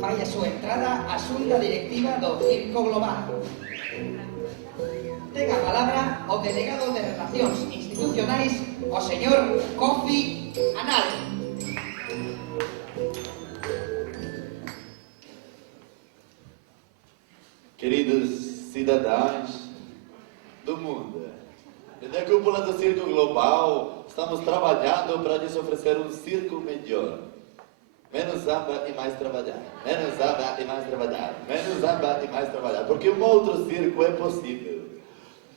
fai a súa entrada a xunta directiva do Circo Global. Ten a palabra o delegado de Relacións Institucionais, o señor Kofi Annan. Queridos cidadãos do mundo, da cúpula do Circo Global, estamos trabalhando para lhes oferecer um circo melhor. Menos samba e mais trabalhar. Menos samba e mais trabalhar. Menos samba e mais trabalhar. Porque um outro circo é possível.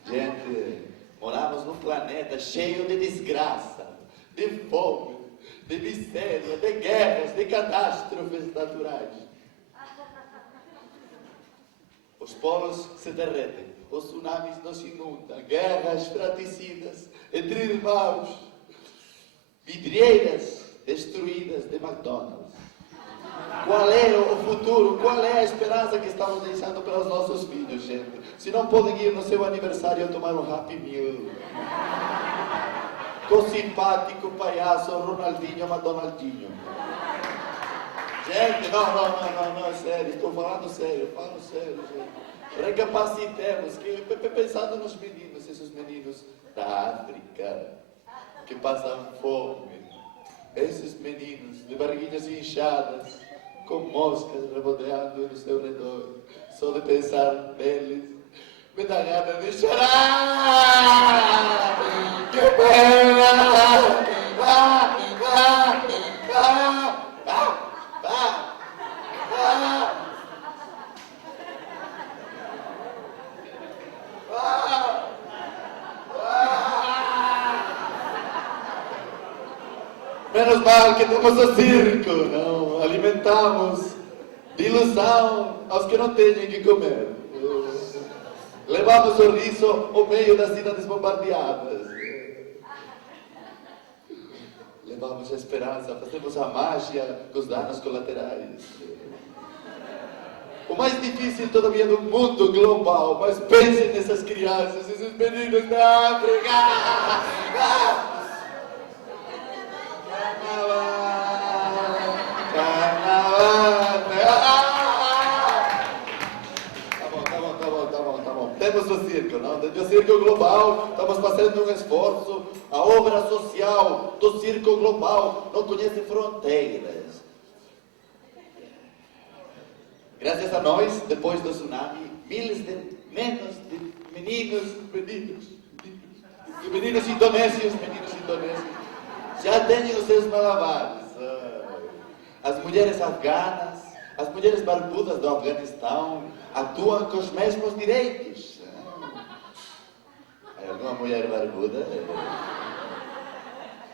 Gente, moramos num planeta cheio de desgraça, de fome, de miséria, de guerras, de catástrofes naturais. Os polos se derretem, os tsunamis nos inundam, guerras fraticidas entre irmãos, vidreiras destruídas de McDonald's. Qual é o futuro? Qual é a esperança que estamos deixando para os nossos filhos, gente? Se não podem ir no seu aniversário tomar um Happy Meal com o simpático palhaço Ronaldinho Madonaldinho. Gente, não, é sério, estou falando sério, gente. Recapacitemos, pensando nos meninos, esses meninos da África, que passam fome. Esses meninos de barriguinhas inchadas, com moscas rebodeando no seu redor, só de pensar neles, me dá gana de chorar! Que pena! Menos mal que temos o circo, não? Alimentamos de ilusão aos que não têm que comer. Levamos o riso ao meio das cidades bombardeadas. Levamos a esperança, fazemos a mágia com os danos colaterais. O mais difícil todavia do mundo global, mas pensem nessas crianças, esses meninos da África! Tá bom. Temos o circo, não? Do Circo Global, estamos fazendo um esforço. A obra social do Circo Global não conhece fronteiras. Graças a nós, depois do tsunami, menos de meninos indonésios, já têm os seus malabares. As mulheres afganas, as mulheres barbudas do Afeganistão atuam com os mesmos direitos. Hay alguma mulher barbuda?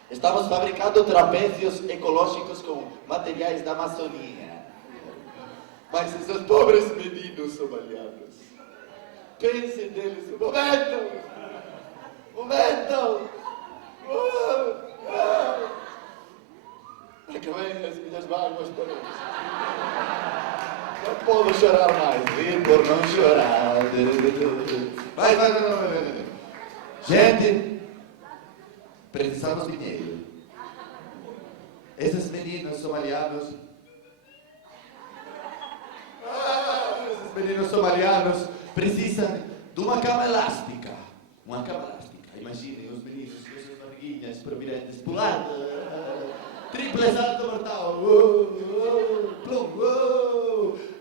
Estamos fabricando trapézios ecológicos com materiais da Amazônia. Mas esses pobres meninos somalianos, pensem neles um momento! Acabei as minhas mágoas para eles. Não posso chorar mais, rir por não chorar. Vai. Gente, precisamos de dinheiro. Esses meninos somalianos precisam de uma cama elástica. Imaginem os meninos com suas barriguinhas prominentes pulando. Triple salto mortal.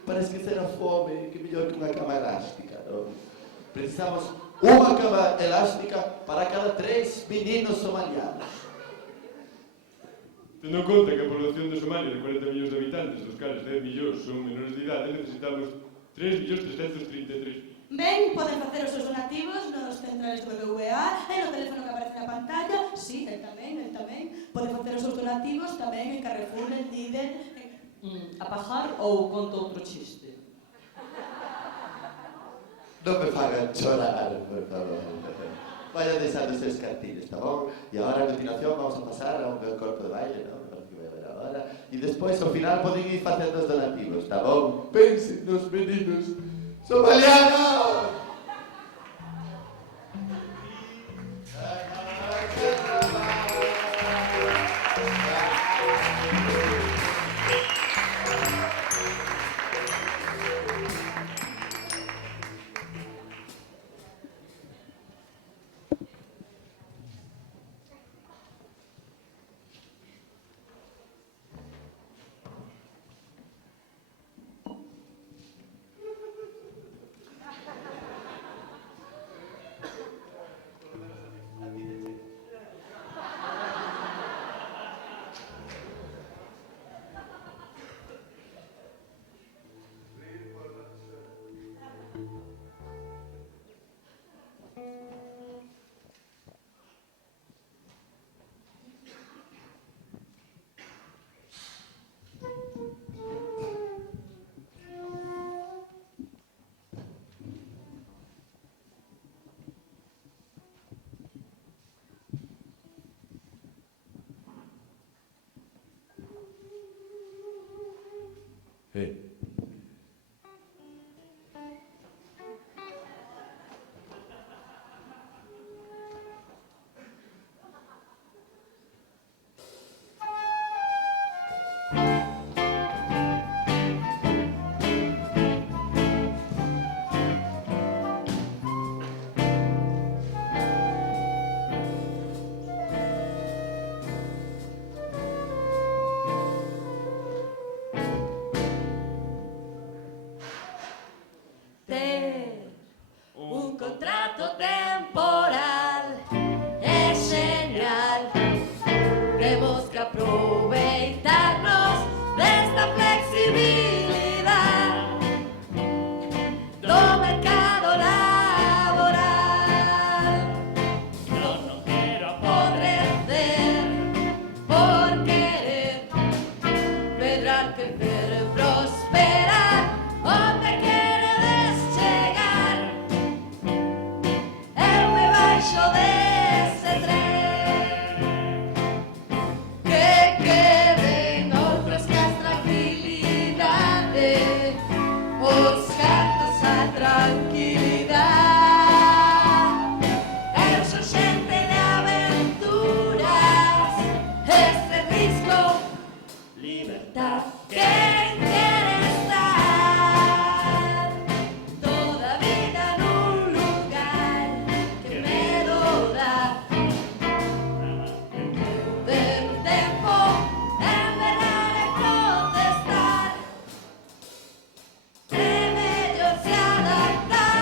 Para esquecer a fome, que melhor que uma cama elástica. Não? Precisamos uma cama elástica para cada 3 meninos somalianos. Tendo en conta que a población de Somalia de 40 millóns de habitantes, dos cales 10 millóns son menores de idade, necesitamos 3.333.000. Ben, poden facer os seus donativos nos centrales do BBVA e no teléfono que aparece na pantalla. Sí, el tamén. Poden facer os seus donativos tamén en Carrefour, en Lidl. A pajar ou conto outro chiste? Non me fagan chorar, por favor. Vaya deixando os seus cartillos, tá bom? E agora, a continuación, vamos a pasar a un corpo de baile, non? Para que vai ver agora. E despois, ao final, poden ir facendo os donativos, tá bom? Pensen nos meninos somalianos! Ter un contrato temporal é genial. Temos que aproveitarnos desta flexibilidade do mercado laboral. Eu não quero apodrecer por querer medrar, crecer, prosperar. Onde queredes chegar? Eu me baixo desse trem. Que queden outros que as tranquilidade, os cantos a tranquilidade. Eu sou gente de aventuras, este risco, liberdade. Quem quer estar toda a vida num lugar que medo dá? Perder tempo en berrar e protestar, é melhor se adaptar.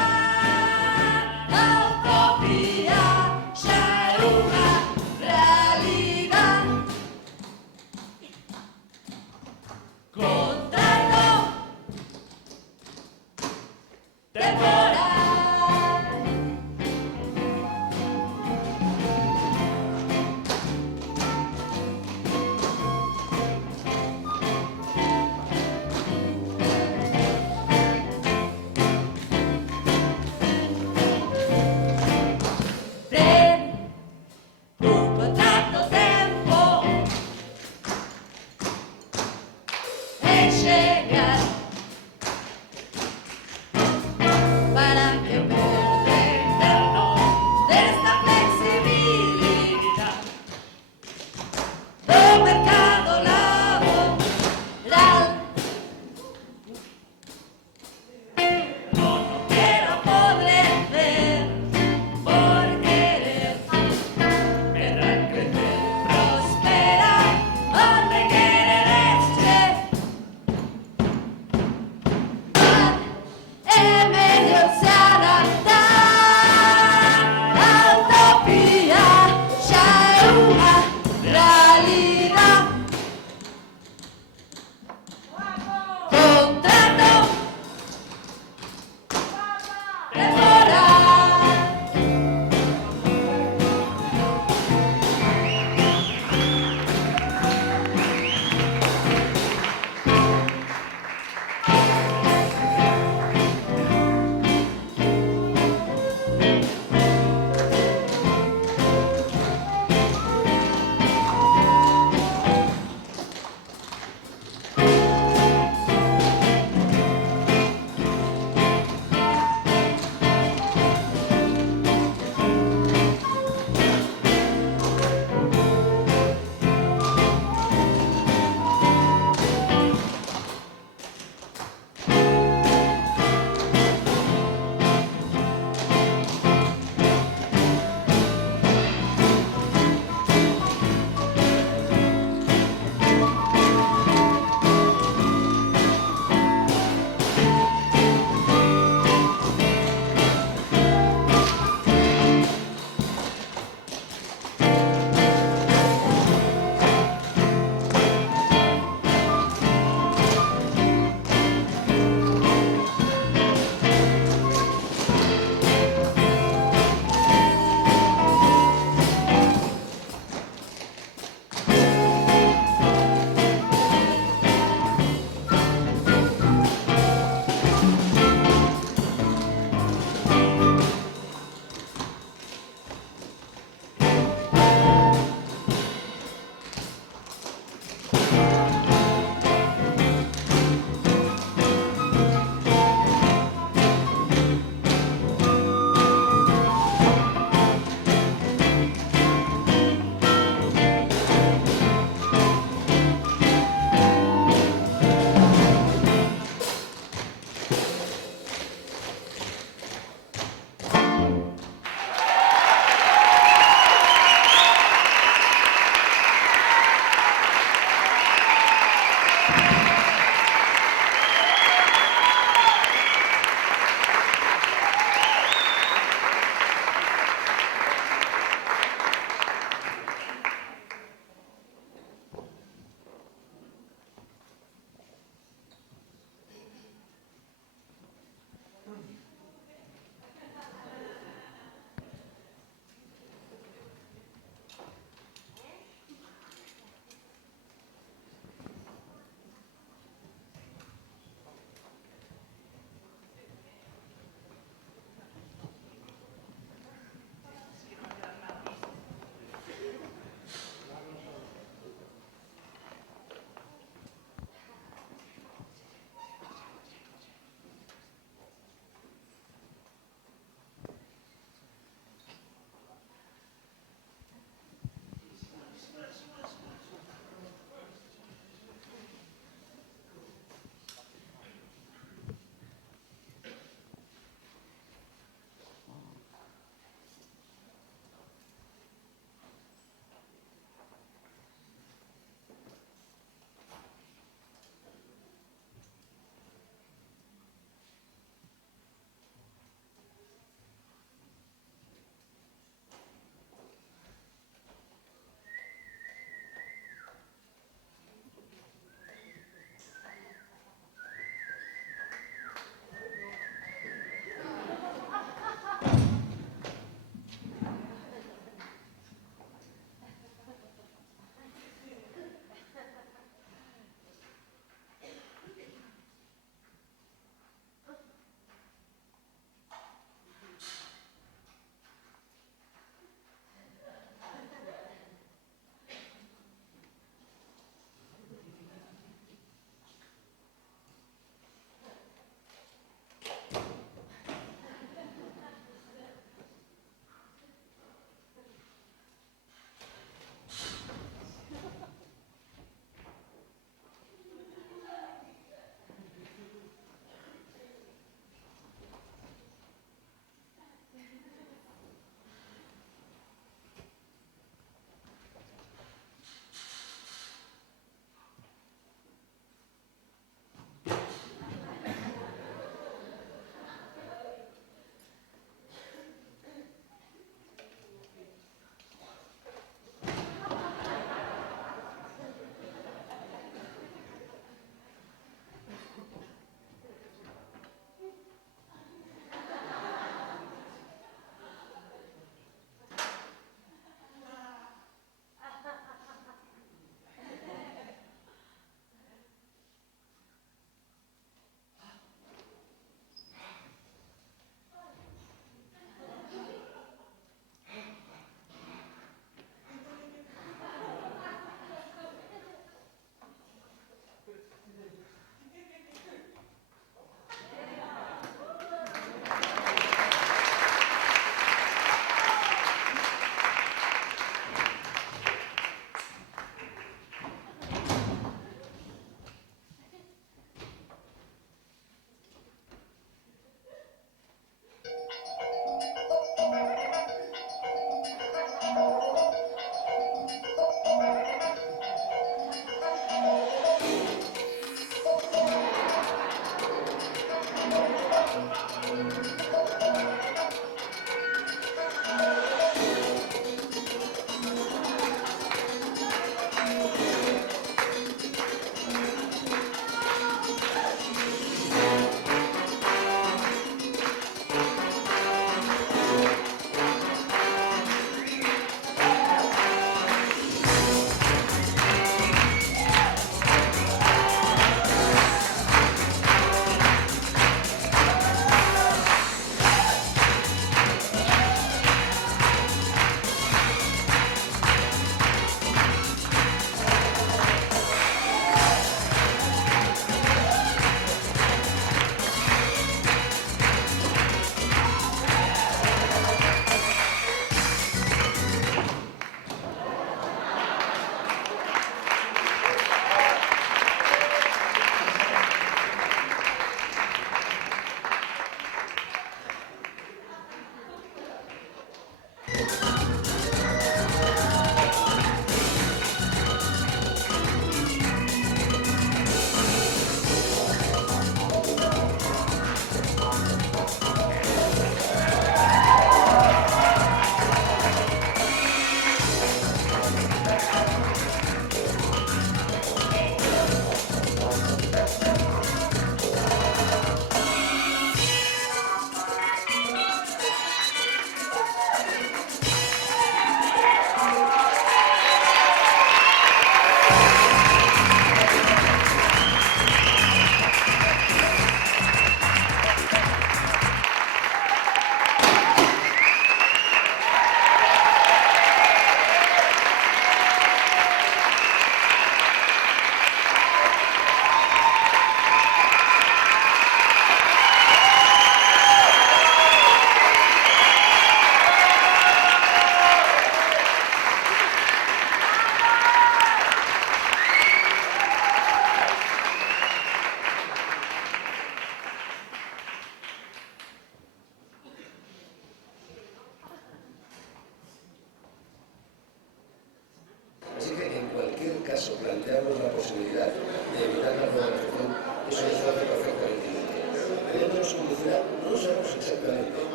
no son de ciudad, no lo sabemos exactamente.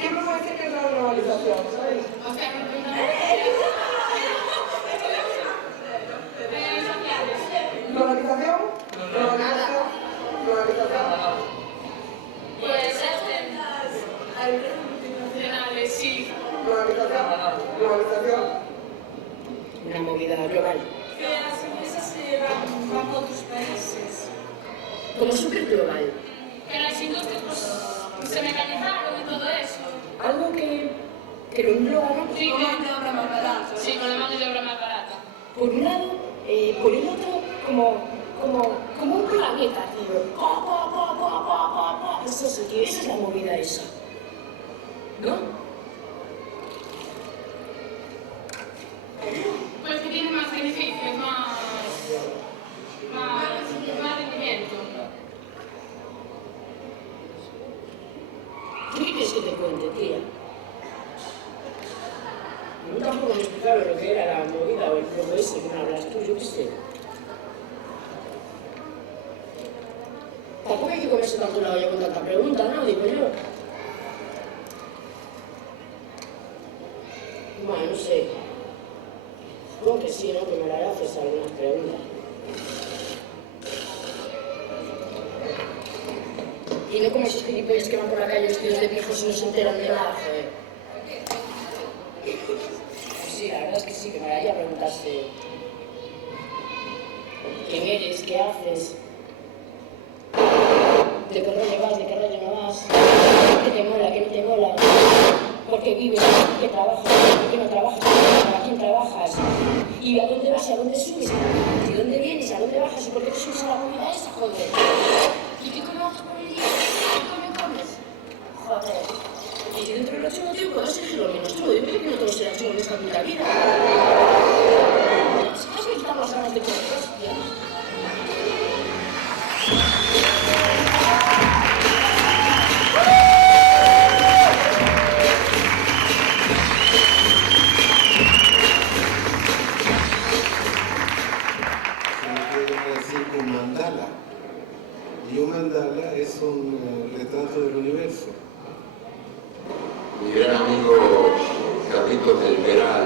¿Qué me parece que es la globalización, sabéis? O sea, ¿Globalización? ¿Globalización? ¿Globalización? pues las multinacionales, sí. ¿Globalización? ¿Globalización? Una movida global. Que las empresas se van a otros países. Como súper global. Que las industrias pues, se mecanizaron y todo eso. Algo que lo engloba, ¿no? Sí, Con mano de obra más barata. sí, con la mano de obra más barata. Por un lado, por el otro, como un planeta, tío. Es eso, tío. Esa es la movida esa. ¿No? Pues que tiene más beneficios, más rendimiento. ¿Qué quieres que te cuente, tía? No tampoco me explicaron lo que era la movida o el juego ese que me hablas tú, yo qué sé. Tampoco hay que comerse tanto la olla con tanta pregunta, ¿no? Digo yo. Bueno, no sé. Supongo que sí, ¿no? Que me la haces algunas preguntas. Y no como esos gilipollas que van por la calle vestidos de viejos y no se enteran de nada, joder. Pues sí, la verdad es que sí, que me haría preguntarse quién eres, qué haces, de qué rollo vas, de qué rollo no vas, qué te mola, qué no te mola, por qué vives, por qué trabajas, por qué no trabajas, para quién trabajas, y a dónde vas y a dónde subes, y dónde vienes, y a dónde bajas, y por qué te subes a la movida esa, joder. ¿Y qué coño haces por el día? ¿Qué comes? Joder. Y dentro de lo chungo, tío, puedo seguir lo menos chungo. Yo creo que no todo será chungo en esta puta vida. ¿Sabes que estamos ganas de comer, hostia? Se quiere decir un mandala. Y un mandala es un retrato del universo. Mi gran amigo Carlitos del Peral,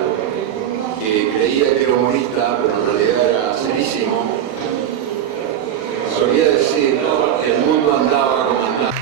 que creía que era humorista, pero en realidad era serísimo, solía decir que el mundo andaba como andaba.